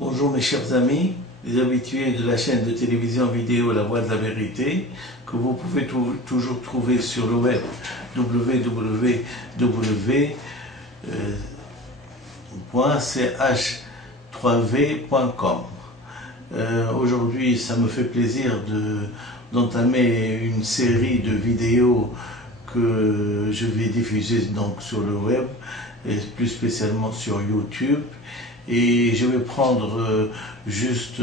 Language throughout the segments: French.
Bonjour mes chers amis, les habitués de la chaîne de télévision vidéo La Voix de la Vérité, que vous pouvez toujours trouver sur le web www.ch3v.com. Aujourd'hui, ça me fait plaisir d'entamer une série de vidéos que je vais diffuser donc sur le web, et plus spécialement sur YouTube. Et je vais prendre juste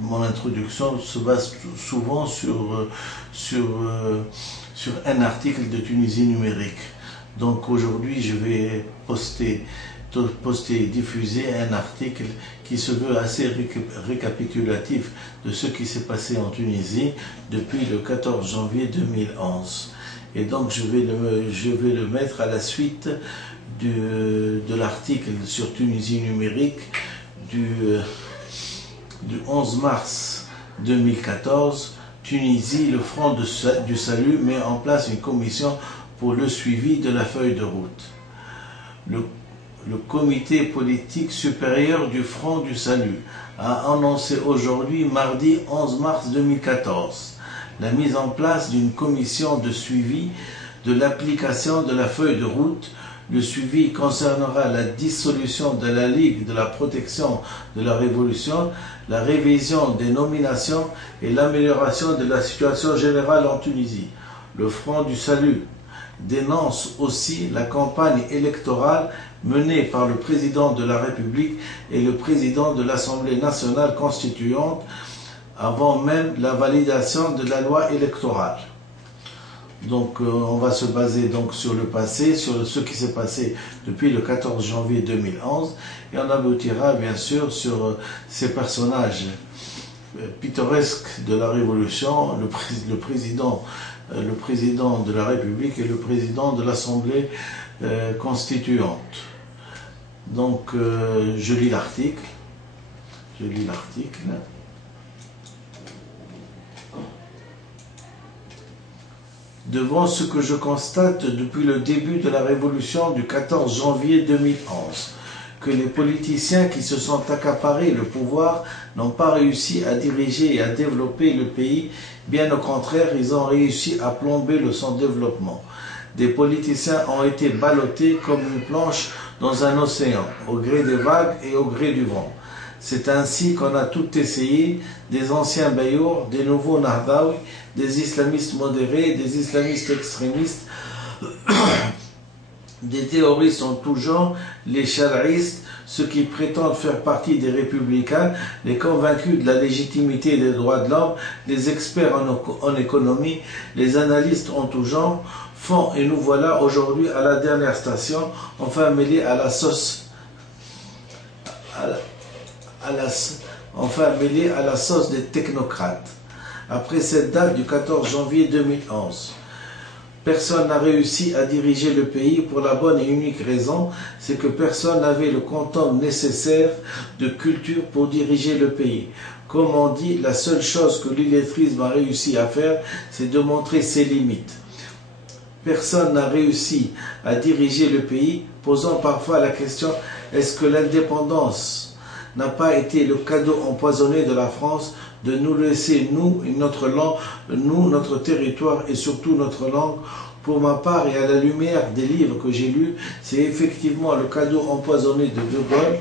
mon introduction se base souvent sur un article de Tunisie numérique. Donc aujourd'hui je vais diffuser un article qui se veut assez récapitulatif de ce qui s'est passé en Tunisie depuis le 14 janvier 2011. Et donc je vais le mettre à la suite de l'article sur Tunisie numérique du 11 mars 2014. Tunisie, le Front du Salut met en place une commission pour le suivi de la feuille de route. Le comité politique supérieur du Front du Salut a annoncé aujourd'hui, mardi 11 mars 2014, la mise en place d'une commission de suivi de l'application de la feuille de route. Le suivi concernera la dissolution de la Ligue de la protection de la Révolution, la révision des nominations et l'amélioration de la situation générale en Tunisie. Le Front du Salut dénonce aussi la campagne électorale menée par le président de la République et le président de l'Assemblée nationale constituante avant même la validation de la loi électorale. Donc on va se baser donc sur le passé, sur ce qui s'est passé depuis le 14 janvier 2011, et on aboutira bien sûr sur ces personnages pittoresques de la Révolution, le président de la République et le président de l'Assemblée constituante. Donc je lis l'article. Devant ce que je constate depuis le début de la révolution du 14 janvier 2011, que les politiciens qui se sont accaparés le pouvoir n'ont pas réussi à diriger et à développer le pays, bien au contraire, ils ont réussi à plomber son développement. Des politiciens ont été ballottés comme une planche dans un océan, au gré des vagues et au gré du vent. C'est ainsi qu'on a tout essayé, des anciens bayours, des nouveaux Nahdawi, des islamistes modérés, des islamistes extrémistes, des terroristes en tout genre, les charaïstes, ceux qui prétendent faire partie des républicains, les convaincus de la légitimité des droits de l'homme, les experts en économie, les analystes en tout genre, font, et nous voilà aujourd'hui à la dernière station, enfin mêlés à la sauce des technocrates. Après cette date du 14 janvier 2011, personne n'a réussi à diriger le pays pour la bonne et unique raison, c'est que personne n'avait le quantum nécessaire de culture pour diriger le pays. Comme on dit, la seule chose que l'illettrisme a réussi à faire, c'est de montrer ses limites. Personne n'a réussi à diriger le pays, posant parfois la question, est-ce que l'indépendance n'a pas été le cadeau empoisonné de la France de nous laisser, nous, notre langue, nous, notre territoire et surtout notre langue? Pour ma part, et à la lumière des livres que j'ai lus, c'est effectivement le cadeau empoisonné de Gaulle,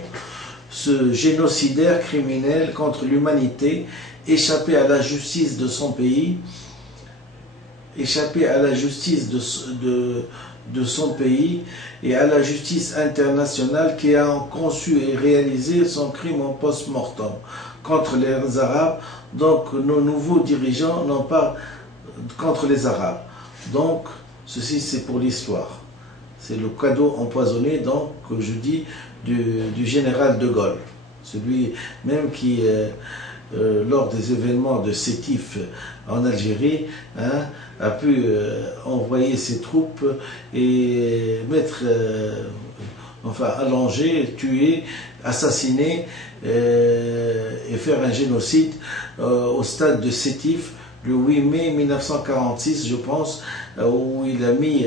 ce génocidaire criminel contre l'humanité, échappé à la justice de son pays, échappé à la justice de son pays et à la justice internationale qui a conçu et réalisé son crime en post-mortem contre les Arabes. Donc nos nouveaux dirigeants n'ont pas contre les Arabes. Donc ceci c'est pour l'histoire. C'est le cadeau empoisonné, donc, que je dis, du général de Gaulle. Celui même qui, lors des événements de Sétif en Algérie, a pu envoyer ses troupes et mettre, allonger, tuer, assassiner et faire un génocide au stade de Sétif le 8 mai 1946, je pense, où il a mis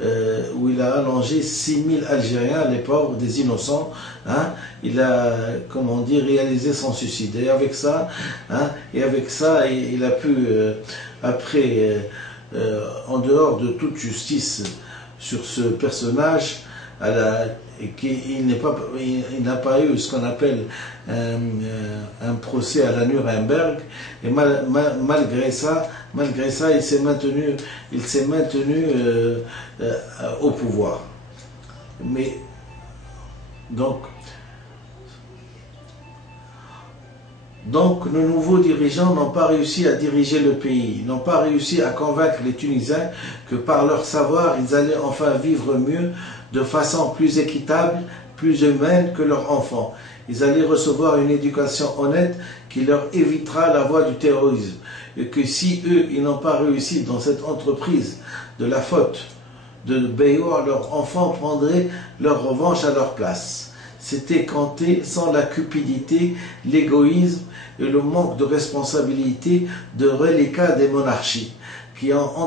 où il a allongé 6000 Algériens, les pauvres, des innocents. Hein, il a, comment dire, réalisé son suicide. Et avec ça, il a pu, après, en dehors de toute justice sur ce personnage, il n'a pas eu ce qu'on appelle un procès à la Nuremberg, et malgré ça, il s'est maintenu au pouvoir. Mais donc nos nouveaux dirigeants n'ont pas réussi à diriger le pays, n'ont pas réussi à convaincre les Tunisiens que par leur savoir, ils allaient enfin vivre mieux, de façon plus équitable, plus humaine que leurs enfants. Ils allaient recevoir une éducation honnête qui leur évitera la voie du terrorisme. Et que si eux, ils n'ont pas réussi dans cette entreprise de la faute de Bayour, leurs enfants prendraient leur revanche à leur place. C'était compté sans la cupidité, l'égoïsme et le manque de responsabilité de reliquats des monarchies qui ont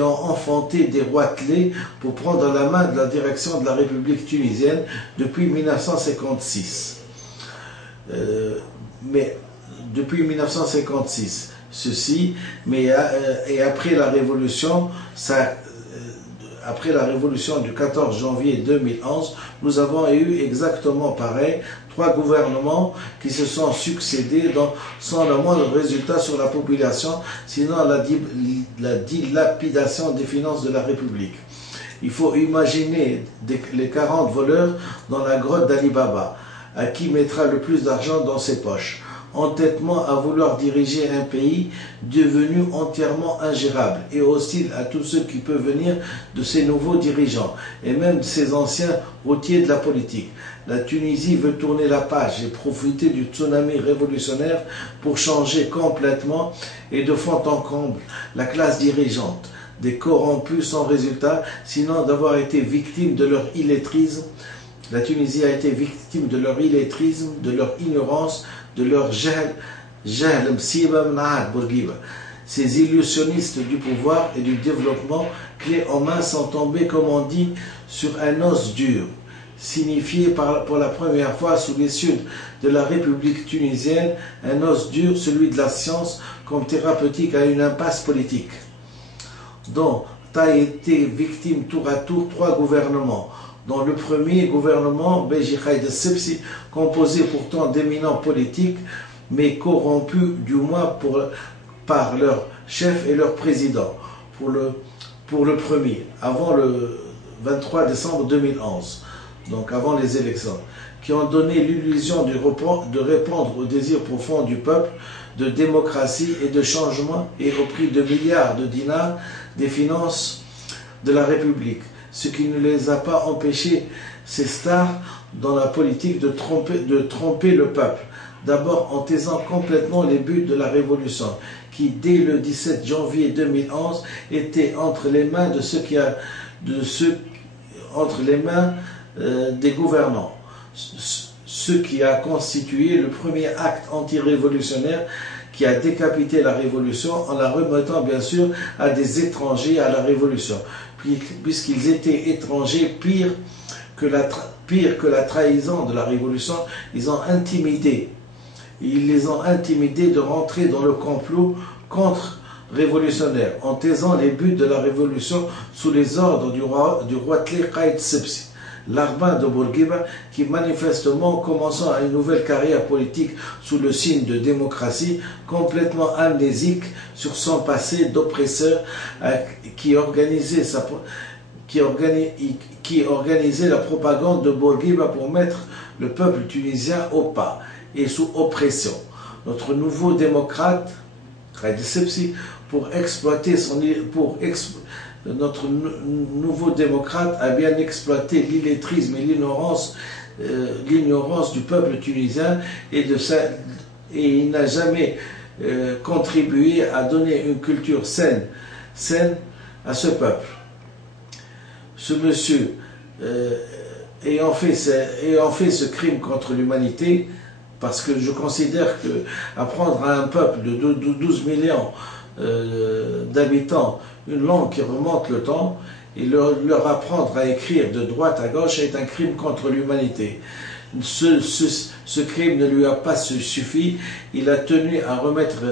enfanté des roitelets pour prendre la main de la direction de la République tunisienne depuis 1956. Depuis 1956, et après la révolution, après la révolution du 14 janvier 2011, nous avons eu exactement pareil, 3 gouvernements qui se sont succédés sans le moindre résultat sur la population, sinon la dilapidation des finances de la République. Il faut imaginer les 40 voleurs dans la grotte d'Ali Baba, à qui mettra le plus d'argent dans ses poches. Entêtement à vouloir diriger un pays devenu entièrement ingérable et hostile à tous ceux qui peuvent venir de ces nouveaux dirigeants et même de ces anciens routiers de la politique. La Tunisie veut tourner la page et profiter du tsunami révolutionnaire pour changer complètement et de fond en comble la classe dirigeante, des corrompus sans résultat, sinon d'avoir été victime de leur illettrisme. La Tunisie a été victime de leur illettrisme, de leur ignorance, de leur jahl msiba mnaad Bourguiba. Ces illusionnistes du pouvoir et du développement, clés en main, sont tombés, comme on dit, sur un os dur, signifié pour la première fois sous les cieux de la République tunisienne, un os dur, celui de la science, comme thérapeutique à une impasse politique, dont a été victime tour à tour 3 gouvernements. Dans le premier gouvernement, Béji Khaïd Essebsi, composé pourtant d'éminents politiques, mais corrompus du moins par leur chef et leur président, pour le premier, avant le 23 décembre 2011, donc avant les élections, qui ont donné l'illusion de répondre au désir profond du peuple, de démocratie et de changement, et au prix de milliards de dinars des finances de la République. Ce qui ne les a pas empêchés, ces stars, dans la politique de tromper le peuple. D'abord en taisant complètement les buts de la révolution, qui dès le 17 janvier 2011 était entre les mains des gouvernants. Ce qui a constitué le premier acte anti-révolutionnaire qui a décapité la révolution en la remettant bien sûr à des étrangers à la révolution, puisqu'ils étaient étrangers pire que la trahison de la révolution. Ils les ont intimidés de rentrer dans le complot contre-révolutionnaire en taisant les buts de la révolution sous les ordres du roitelet Khaïd Essebsi, l'Arbin de Bourguiba, qui manifestement, commençant une nouvelle carrière politique sous le signe de démocratie, complètement amnésique sur son passé d'oppresseur, qui organisait la propagande de Bourguiba pour mettre le peuple tunisien au pas et sous oppression. Notre nouveau démocrate, Khaïd Essebsi, notre nouveau démocrate a bien exploité l'illettrisme et l'ignorance du peuple tunisien et il n'a jamais contribué à donner une culture saine à ce peuple. Ce monsieur, ayant fait ce crime contre l'humanité, parce que je considère qu'apprendre à un peuple de 12 millions d'habitants une langue qui remonte le temps, et leur apprendre à écrire de droite à gauche est un crime contre l'humanité. Ce crime ne lui a pas suffi, il a tenu à remettre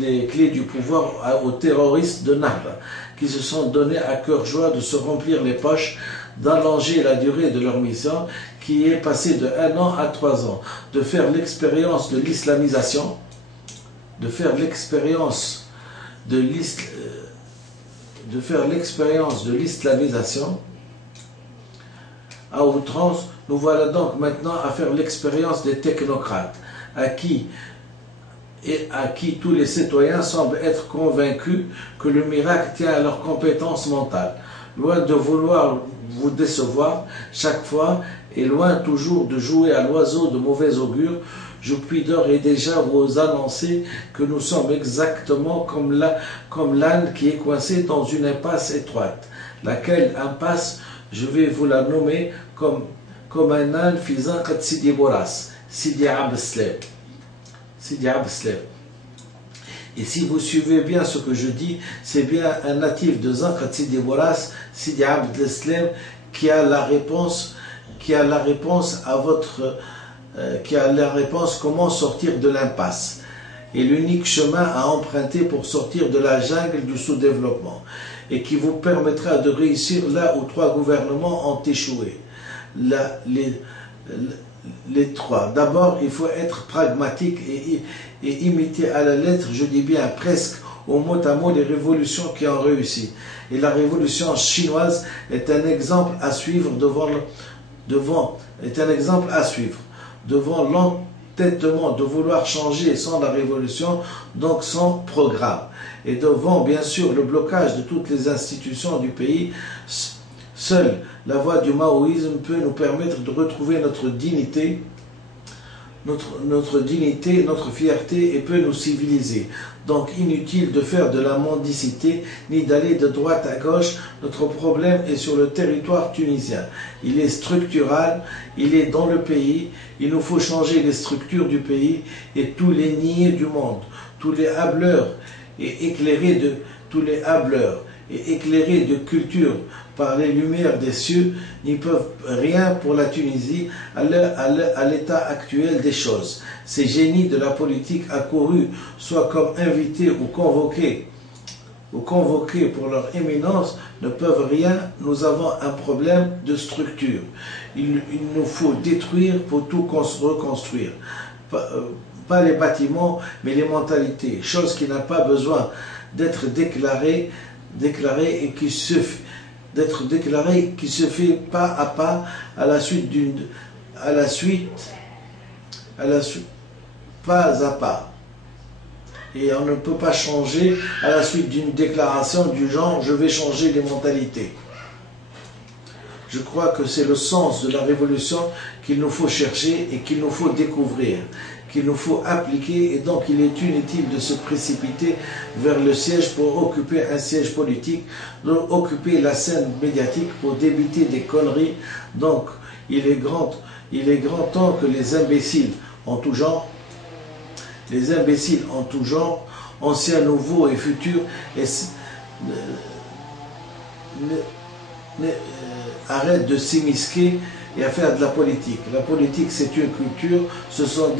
les clés du pouvoir aux terroristes de Nahda, qui se sont donnés à cœur joie de se remplir les poches, d'allonger la durée de leur mission, qui est passée de 1 an à 3 ans, de faire l'expérience de l'islamisation, à outrance. Nous voilà donc maintenant à faire l'expérience des technocrates, à qui tous les citoyens semblent être convaincus que le miracle tient à leur compétence mentale. Loin de vouloir vous décevoir chaque fois, et loin toujours de jouer à l'oiseau de mauvais augure, je puis d'ores et déjà vous annoncer que nous sommes exactement comme l'âne qui est coincé dans une impasse étroite, laquelle impasse, je vais vous la nommer comme un âne faisant Sidi Boras, Sidi Abdeslam. Et si vous suivez bien ce que je dis, c'est bien un natif de Zankrat Sidi Boras, Sidi Abdeslam, qui a la réponse comment sortir de l'impasse. Et l'unique chemin à emprunter pour sortir de la jungle du sous-développement, et qui vous permettra de réussir là où 3 gouvernements ont échoué. Les 3. D'abord, il faut être pragmatique et imiter à la lettre, je dis bien presque au mot à mot, les révolutions qui ont réussi. Et la révolution chinoise est un exemple à suivre devant l'entêtement de vouloir changer sans la révolution, donc sans programme. Et devant, bien sûr, le blocage de toutes les institutions du pays, seule la voie du maoïsme peut nous permettre de retrouver notre dignité, notre fierté, et peut nous civiliser. Donc inutile de faire de la mendicité ni d'aller de droite à gauche. Notre problème est sur le territoire tunisien. Il est structural, il est dans le pays. Il nous faut changer les structures du pays, et tous les niais du monde, tous les hableurs et éclairés de culture par les lumières des cieux n'y peuvent rien pour la Tunisie à l'état actuel des choses. Ces génies de la politique accourus, soit comme invités ou convoqués pour leur éminence, ne peuvent rien. Nous avons un problème de structure. Il nous faut détruire pour tout reconstruire. Pas les bâtiments, mais les mentalités, chose qui n'a pas besoin d'être déclarée et qui se fait pas à pas, pas à pas. Et on ne peut pas changer à la suite d'une déclaration du genre « je vais changer les mentalités ». Je crois que c'est le sens de la révolution qu'il nous faut chercher et qu'il nous faut découvrir, qu'il nous faut appliquer, et donc il est inutile de se précipiter vers le siège pour occuper un siège politique, occuper la scène médiatique pour débiter des conneries. Donc il est grand temps que les imbéciles en tout genre, anciens, nouveaux et futurs, arrêtent de s'immiscer et à faire de la politique. La politique, c'est une culture, ce sont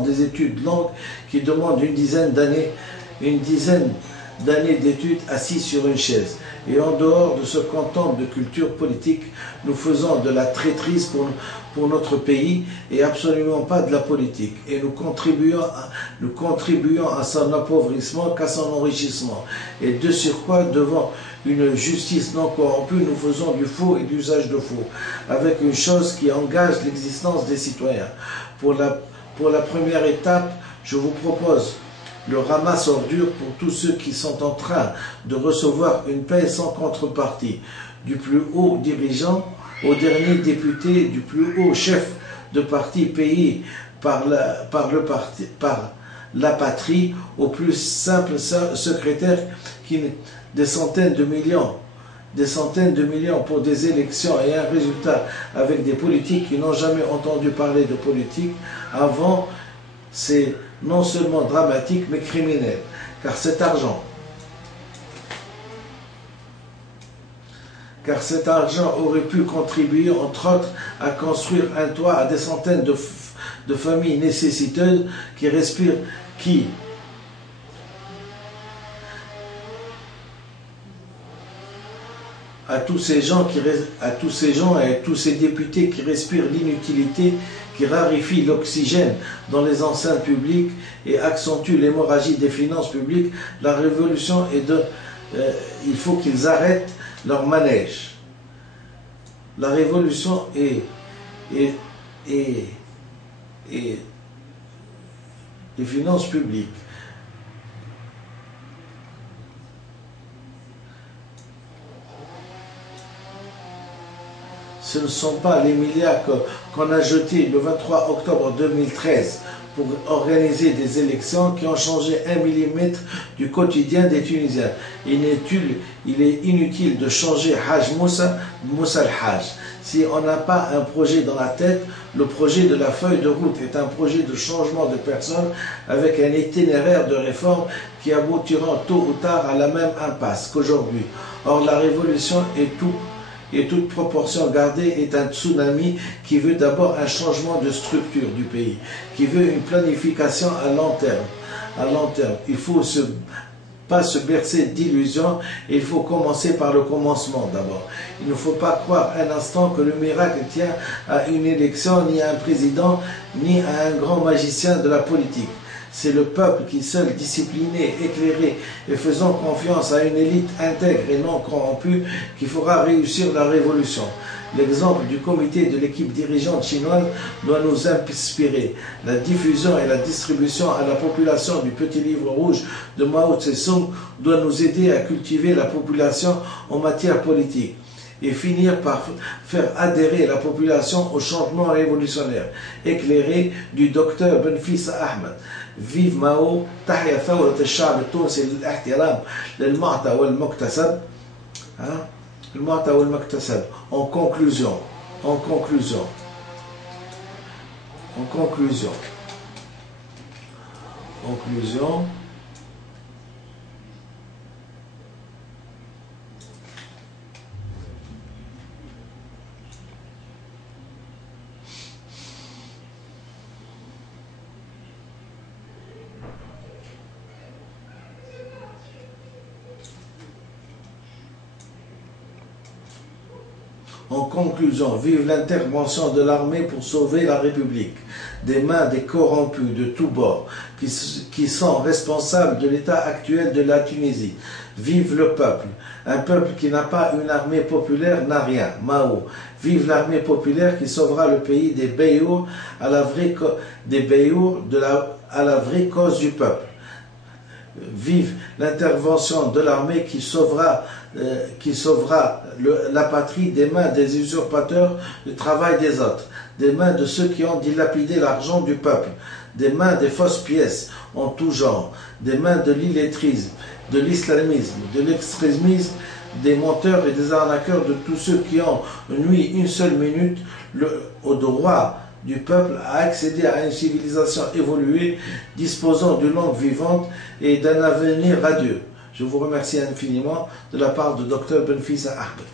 des études longues qui demandent une dizaine d'années d'études assis sur une chaise. Et en dehors de ce quantum de culture politique, nous faisons de la traîtrise pour notre pays et absolument pas de la politique. Et nous contribuons à son appauvrissement qu'à son enrichissement. Et de surcroît, devant une justice non corrompue, nous faisons du faux et de l'usage de faux, avec une chose qui engage l'existence des citoyens. Pour la première étape, je vous propose le ramasse ordures pour tous ceux qui sont en train de recevoir une paie sans contrepartie, du plus haut dirigeant au dernier député, du plus haut chef de parti payé par la patrie, au plus simple secrétaire des centaines de millions pour des élections et un résultat avec des politiques qui n'ont jamais entendu parler de politique. Avant, c'est non seulement dramatique mais criminelle, car cet argent aurait pu contribuer, entre autres, à construire un toit à des centaines de familles nécessiteuses à tous ces gens et à tous ces députés qui respirent l'inutilité, qui raréfient l'oxygène dans les enceintes publiques et accentuent l'hémorragie des finances publiques, la révolution il faut qu'ils arrêtent leur manège. La révolution et les finances publiques. Ce ne sont pas les milliards qu'on a jetés le 23 octobre 2013 pour organiser des élections qui ont changé 1 millimètre du quotidien des Tunisiens. Il est inutile de changer Haj Moussa al-Haj. Si on n'a pas un projet dans la tête, le projet de la feuille de route est un projet de changement de personne avec un itinéraire de réforme qui aboutira tôt ou tard à la même impasse qu'aujourd'hui. Or, la révolution et toute proportion gardée est un tsunami qui veut d'abord un changement de structure du pays, qui veut une planification à long terme. Il ne faut pas se bercer d'illusions, il faut commencer par le commencement d'abord. Il ne faut pas croire un instant que le miracle tient à une élection, ni à un président, ni à un grand magicien de la politique. C'est le peuple qui, seul discipliné, éclairé et faisant confiance à une élite intègre et non corrompue, qui fera réussir la révolution. L'exemple du comité de l'équipe dirigeante chinoise doit nous inspirer. La diffusion et la distribution à la population du petit livre rouge de Mao Tse-tung doit nous aider à cultiver la population en matière politique et finir par faire adhérer la population au changement révolutionnaire éclairé du docteur Benfissa Ahmed. Vive Mao, تحيا ثورة الشعب التونسي للاحترام للمعطى والمكتسب. المعطى والمكتسب. En conclusion. En conclusion, vive l'intervention de l'armée pour sauver la République des mains des corrompus de tous bords qui sont responsables de l'état actuel de la Tunisie. Vive le peuple. Un peuple qui n'a pas une armée populaire n'a rien. Mao. Vive l'armée populaire qui sauvera le pays des Beyours à la vraie cause du peuple. Vive l'intervention de l'armée qui sauvera la patrie des mains des usurpateurs du travail des autres, des mains de ceux qui ont dilapidé l'argent du peuple, des mains des fausses pièces en tout genre, des mains de l'illettrisme, de l'islamisme, de l'extrémisme, des menteurs et des arnaqueurs, de tous ceux qui ont nui une seule minute au droit du peuple à accéder à une civilisation évoluée, disposant d'une langue vivante et d'un avenir radieux. Je vous remercie infiniment de la part de Dr Benfissa Ahmed.